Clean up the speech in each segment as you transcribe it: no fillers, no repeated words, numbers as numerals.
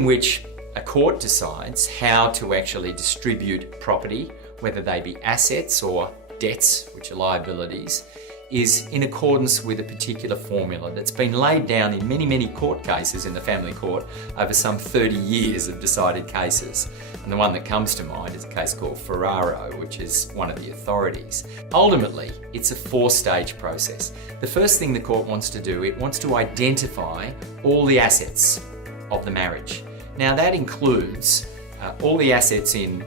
in which a court decides how to actually distribute property, whether they be assets or debts, which are liabilities, is in accordance with a particular formula that's been laid down in many, many court cases in the family court over some 30 years of decided cases. And the one that comes to mind is a case called Ferraro, which is one of the authorities. Ultimately, it's a four-stage process. The first thing the court wants to do, it wants to identify all the assets of the marriage. Now that includes all the assets in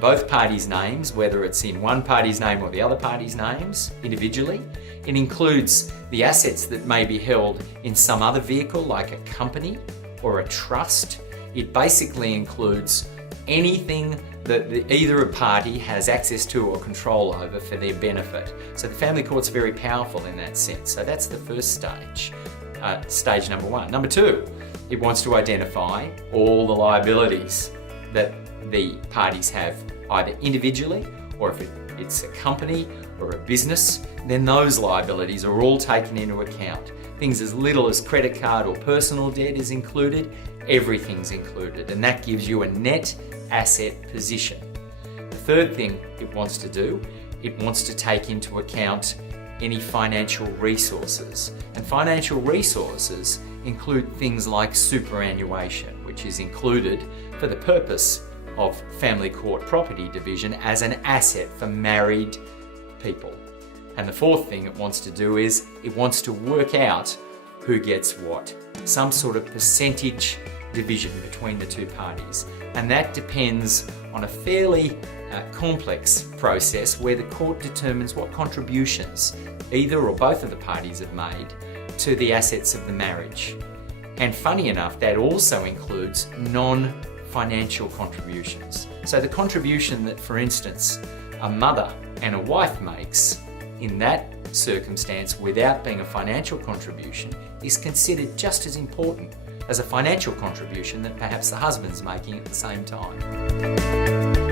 both parties' names, whether it's in one party's name or the other party's names individually. It includes the assets that may be held in some other vehicle like a company or a trust. It basically includes anything that either a party has access to or control over for their benefit. So the family court's very powerful in that sense. So that's the first stage, stage number one. Number two, it wants to identify all the liabilities that the parties have either individually or if it's a company or a business, then those liabilities are all taken into account. Things as little as credit card or personal debt is included, everything's included, and that gives you a net asset position. The third thing it wants to do, it wants to take into account any financial resources. And financial resources include things like superannuation, which is included for the purpose of family court property division as an asset for married people. And the fourth thing it wants to do is it wants to work out who gets what, some sort of percentage division between the two parties. And that depends on a fairly complex process where the court determines what contributions either or both of the parties have made to the assets of the marriage. And funny enough, that also includes non-financial contributions. So the contribution that, for instance, a mother and a wife makes in that circumstance without being a financial contribution is considered just as important as a financial contribution that perhaps the husband's making at the same time.